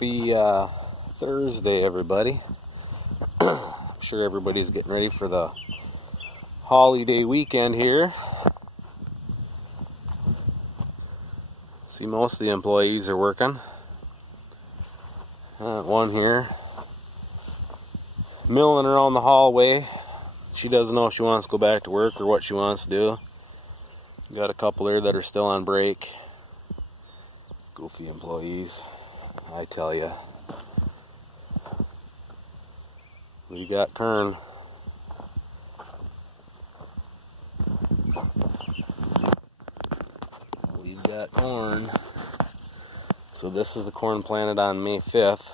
Happy Thursday, everybody. I'm sure everybody's getting ready for the holiday weekend here. See, most of the employees are working. One here milling around the hallway. She doesn't know if she wants to go back to work or what she wants to do. Got a couple there that are still on break. Goofy employees, I tell ya. We got Kern. We've got corn. So this is the corn planted on May 5th.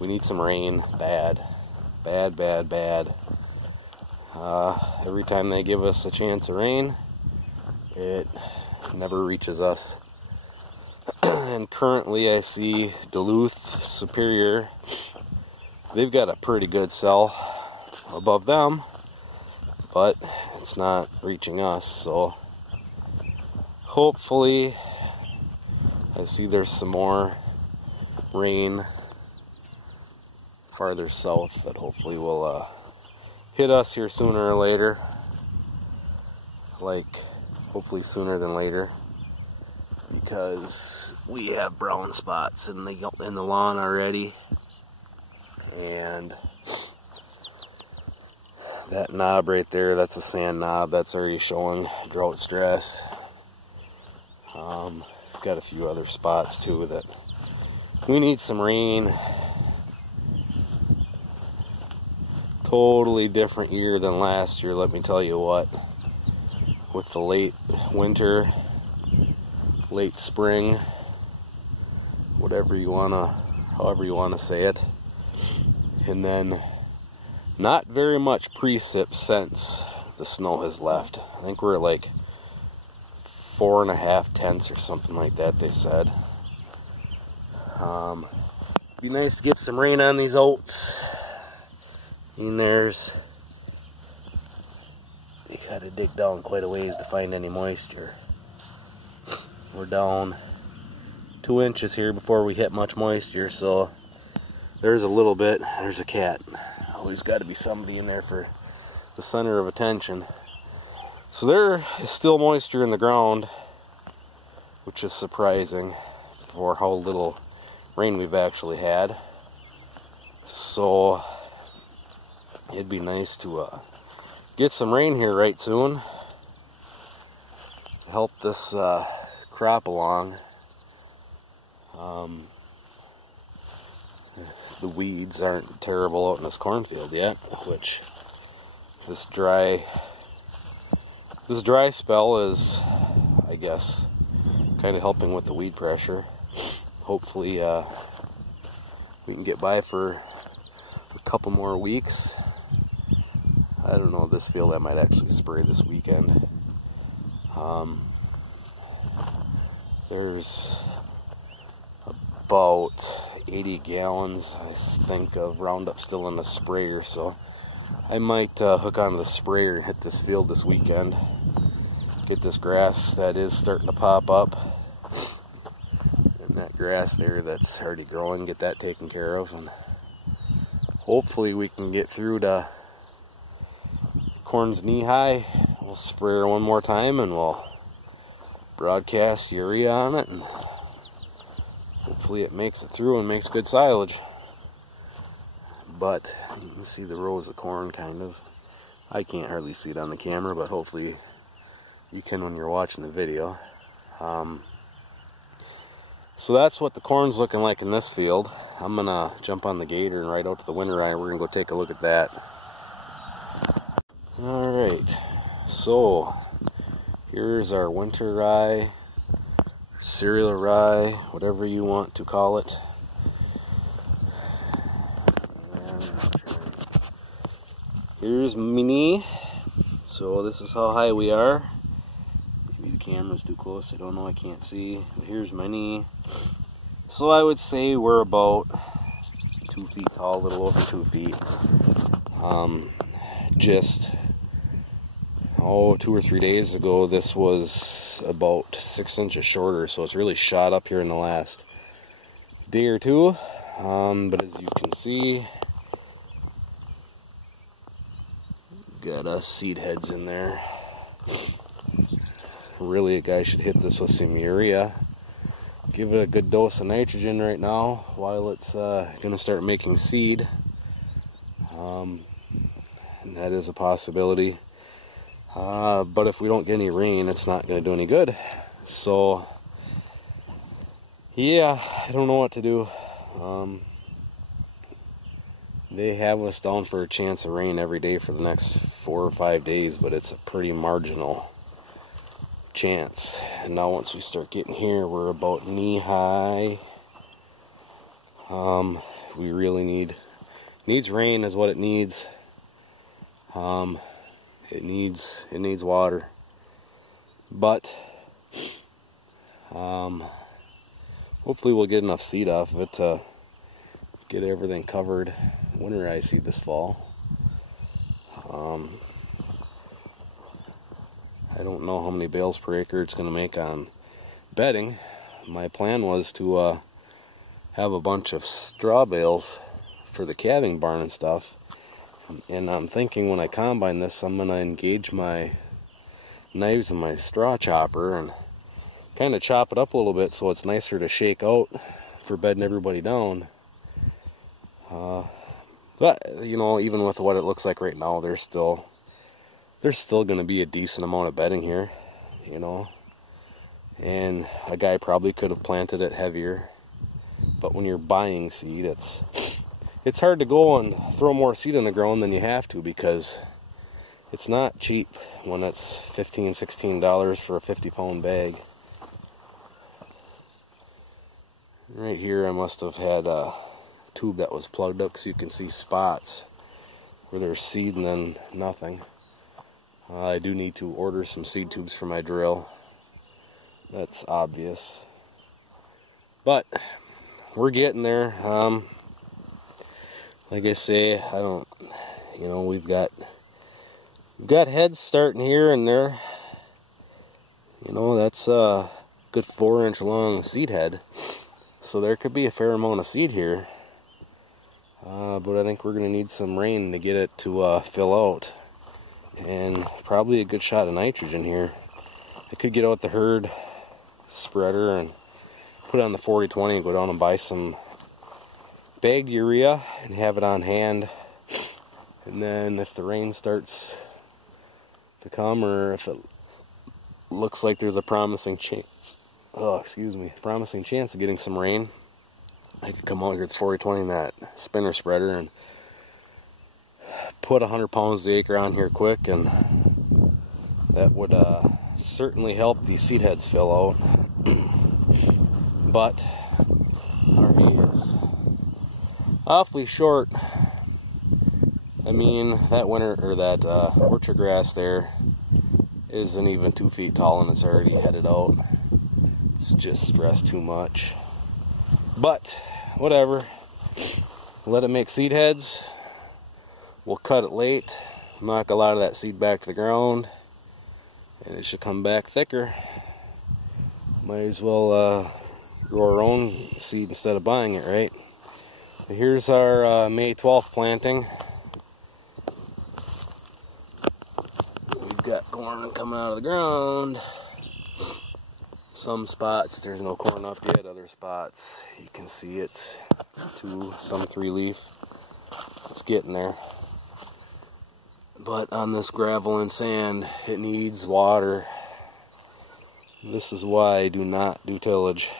We need some rain, bad. Every time they give us a chance of rain, it never reaches us. And currently I see Duluth, Superior, they've got a pretty good cell above them, but it's not reaching us. So hopefully, I see there's some more rain farther south that hopefully will hit us here sooner or later. Like, hopefully sooner than later, because we have brown spots in the lawn already, and that knob right there, that's a sand knob, that's already showing drought stress. Got a few other spots too that we need some rain. Totally different year than last year, let me tell you what. With the late winter, late spring, however you wanna say it. And then not very much precip since the snow has left. I think we're at like 4.5 tenths or something like that, they said. Be nice to get some rain on these oats. And you gotta dig down quite a ways to find any moisture. We're down 2 inches here before we hit much moisture, so there's a little bit. There's a cat. Always got to be somebody in there for the center of attention. So there is still moisture in the ground, which is surprising for how little rain we've actually had. So it'd be nice to get some rain here right soon to help this crop along. The weeds aren't terrible out in this cornfield yet, which this dry spell is, I guess, kind of helping with the weed pressure. Hopefully we can get by for a couple more weeks. I don't know, this field I might actually spray this weekend. There's about 80 gallons, I think, of Roundup still in the sprayer, so I might hook onto the sprayer and hit this field this weekend. Get this grass that is starting to pop up, and that grass there that's already growing, get that taken care of, and hopefully we can get through to corn's knee high. We'll spray her one more time and we'll broadcast urea on it, and hopefully it makes it through and makes good silage. But you can see the rows of corn kind of. I can't hardly see it on the camera, but hopefully you can when you're watching the video. So that's what the corn's looking like in this field. I'm gonna jump on the gator and ride out to the winter rye. We're gonna go take a look at that. Alright, so here's our winter rye, cereal rye, whatever you want to call it. Here's my knee. So this is how high we are. Maybe the camera's too close, I don't know, I can't see. But here's my knee. So I would say we're about 2 feet tall, a little over 2 feet. Just 2 or 3 days ago, this was about 6 inches shorter, so it's really shot up here in the last day or two. But as you can see, got seed heads in there. Really, a guy should hit this with some urea. Give it a good dose of nitrogen right now while it's going to start making seed. And that is a possibility. But if we don't get any rain, it's not going to do any good. So, yeah, I don't know what to do. They have us down for a chance of rain every day for the next 4 or 5 days, but it's a pretty marginal chance. And now once we start getting here, we're about knee high. We really needs rain is what it needs. It needs water, but hopefully we'll get enough seed off of it to get everything covered. Winterize seed this fall. I don't know how many bales per acre it's going to make on bedding. My plan was to have a bunch of straw bales for the calving barn and stuff. And I'm thinking when I combine this, I'm going to engage my knives and my straw chopper and kind of chop it up a little bit so it's nicer to shake out for bedding everybody down. But, you know, even with what it looks like right now, there's still going to be a decent amount of bedding here, you know. And a guy probably could have planted it heavier. But when you're buying seed, it's hard to go and throw more seed in the ground than you have to, because it's not cheap when it's $15, $16 for a 50-pound bag. Right here I must have had a tube that was plugged up, because you can see spots where there's seed and then nothing. I do need to order some seed tubes for my drill. That's obvious. But we're getting there. Like I say, we've got heads starting here and there. You know, that's a good 4-inch long seed head. So there could be a fair amount of seed here. But I think we're going to need some rain to get it to fill out. And probably a good shot of nitrogen here. I could get out the herd spreader and put it on the 40-20 and go down and buy some bagged urea and have it on hand. And then if the rain starts to come, or if it looks like there's a promising chance of getting some rain, I could come out here with 40-20 in that spinner spreader and put 100 pounds the acre on here quick, and that would certainly help these seed heads fill out. But our hay is awfully short. I mean, that orchard grass there isn't even 2 feet tall, and it's already headed out. It's just stressed too much. But whatever, let it make seed heads. We'll cut it late, knock a lot of that seed back to the ground, and it should come back thicker. Might as well grow our own seed instead of buying it, right? Here's our May 12th planting. We've got corn coming out of the ground. Some spots there's no corn up yet, other spots you can see it's 2, some 3 leaf. It's getting there. But on this gravel and sand, it needs water. This is why I do not do tillage,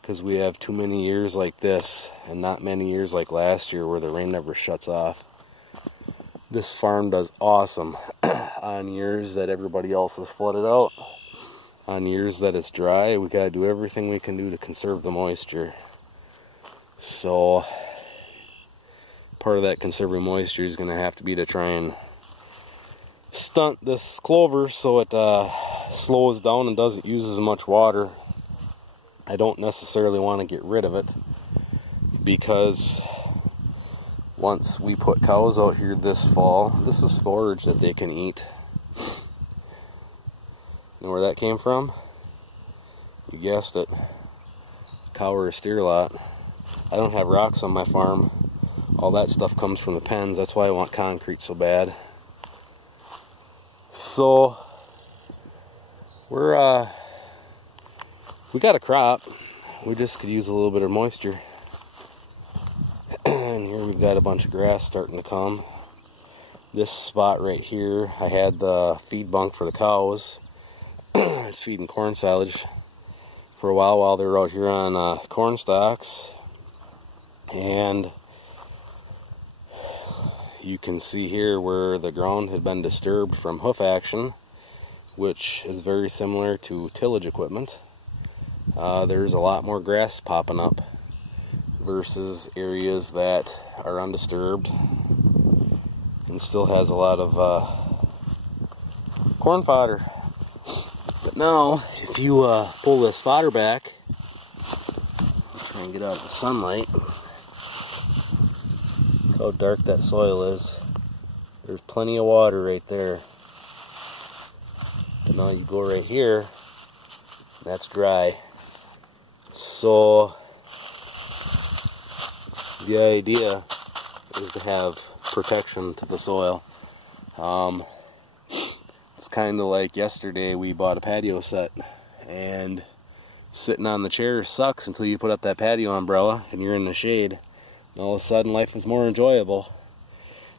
because we have too many years like this and not many years like last year where the rain never shuts off. This farm does awesome on years that everybody else has flooded out. On years that it's dry, we gotta do everything we can do to conserve the moisture. So part of that conserving moisture is going to have to be to try and stunt this clover so it slows down and doesn't use as much water. I don't necessarily want to get rid of it, because once we put cows out here this fall, this is forage that they can eat. know where that came from? You guessed it. Cow or a steer lot. I don't have rocks on my farm. All that stuff comes from the pens. That's why I want concrete so bad. So we got a crop. We just could use a little bit of moisture. And here we've got a bunch of grass starting to come. This spot right here, I had the feed bunk for the cows. I was feeding corn silage for a while they were out here on corn stalks. And you can see here where the ground had been disturbed from hoof action, which is very similar to tillage equipment. There's a lot more grass popping up versus areas that are undisturbed and still has a lot of corn fodder. But now, if you pull this fodder back, try and get out of the sunlight. Look how dark that soil is. There's plenty of water right there. And now you go right here, that's dry. So the idea is to have protection to the soil. It's kind of like yesterday we bought a patio set, and sitting on the chair sucks until you put up that patio umbrella and you're in the shade. And all of a sudden life is more enjoyable.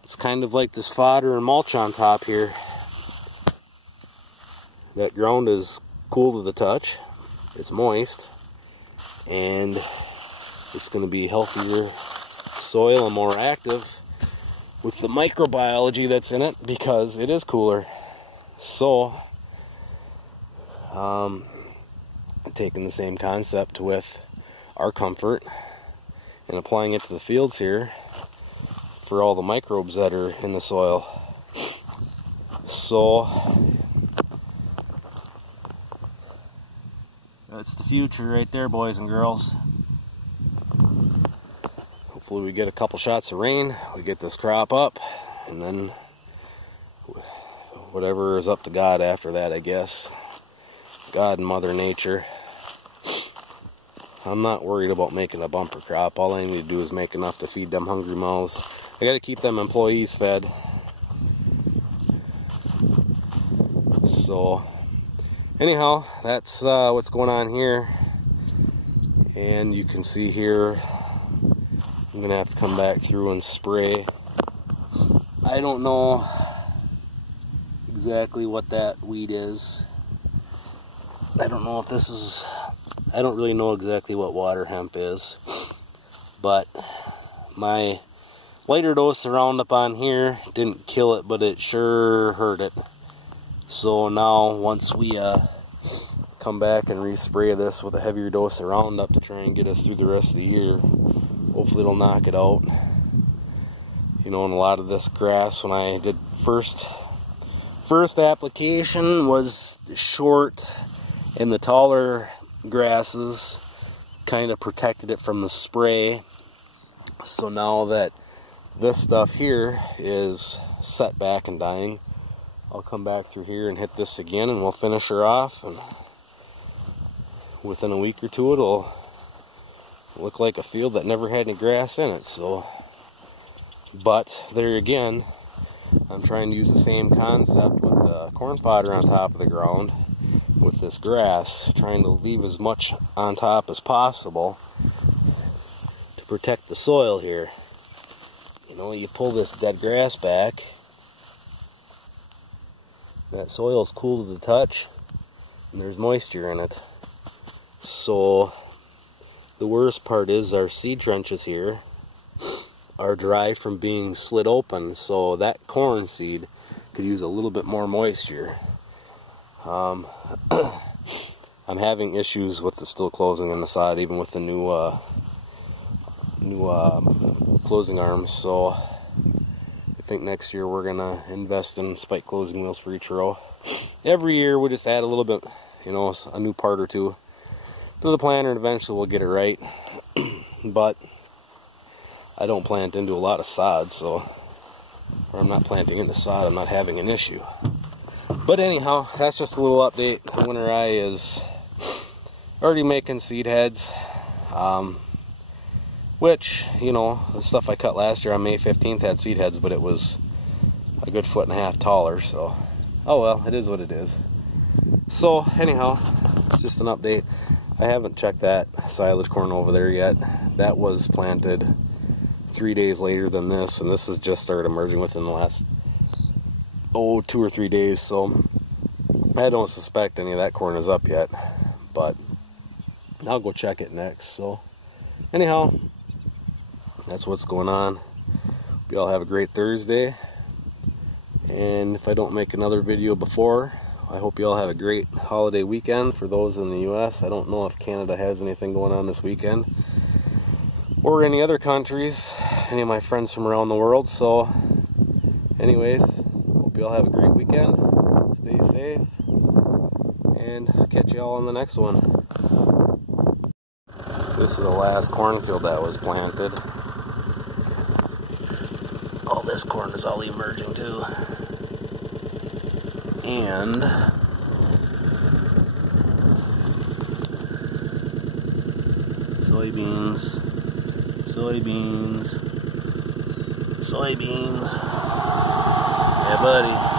It's kind of like this fodder and mulch on top here. That ground is cool to the touch, it's moist, and it's going to be healthier soil and more active with the microbiology that's in it because it is cooler. So, taking the same concept with our comfort and applying it to the fields here for all the microbes that are in the soil. So, that's the future right there, boys and girls. Hopefully we get a couple shots of rain, we get this crop up, and then whatever is up to God after that, I guess. God and Mother Nature. I'm not worried about making a bumper crop. All I need to do is make enough to feed them hungry mouths. I gotta keep them employees fed. So, anyhow, that's what's going on here. And you can see here, I'm gonna have to come back through and spray. I don't know exactly what that weed is. I don't know if this is, I don't really know exactly what water hemp is, but my lighter dose of Roundup on here didn't kill it, but it sure hurt it. So now once we come back and respray this with a heavier dose of Roundup to try and get us through the rest of the year, hopefully it'll knock it out. You know, and a lot of this grass, when I did first application, was short, and the taller grasses kind of protected it from the spray. So now that this stuff here is set back and dying, I'll come back through here and hit this again, and we'll finish her off, and within a week or two it'll look like a field that never had any grass in it. So, but there again, I'm trying to use the same concept with the corn fodder on top of the ground with this grass, trying to leave as much on top as possible to protect the soil here. You know, you pull this dead grass back, that soil is cool to the touch, and there's moisture in it. So the worst part is our seed trenches here are dry from being slit open, so that corn seed could use a little bit more moisture. I'm having issues with the still closing on the side, even with the new closing arms. So I think next year we're gonna invest in spike closing wheels for each row. Every year we just add a little bit, you know, a new part or two to the planter, and eventually we'll get it right. But I don't plant into a lot of sod, so, or I'm not planting into sod, I'm not having an issue. But anyhow, that's just a little update. The winter rye is already making seed heads, which, you know, the stuff I cut last year on May 15th had seed heads, but it was a good 1.5 feet taller, so oh well, it is what it is. So anyhow, just an update. I haven't checked that silage corn over there yet. That was planted 3 days later than this, and this has just started emerging within the last 2 or 3 days, so I don't suspect any of that corn is up yet, but I'll go check it next. So anyhow, that's what's going on. Hope you all have a great Thursday, and if I don't make another video before, I hope you all have a great holiday weekend. For those in the US, I don't know if Canada has anything going on this weekend, or any other countries, any of my friends from around the world. So anyways, hope you all have a great weekend, stay safe, and I'll catch you all on the next one. This is the last cornfield that was planted. All this corn is all emerging too. And soybeans, soybeans, soybeans. Yeah, buddy.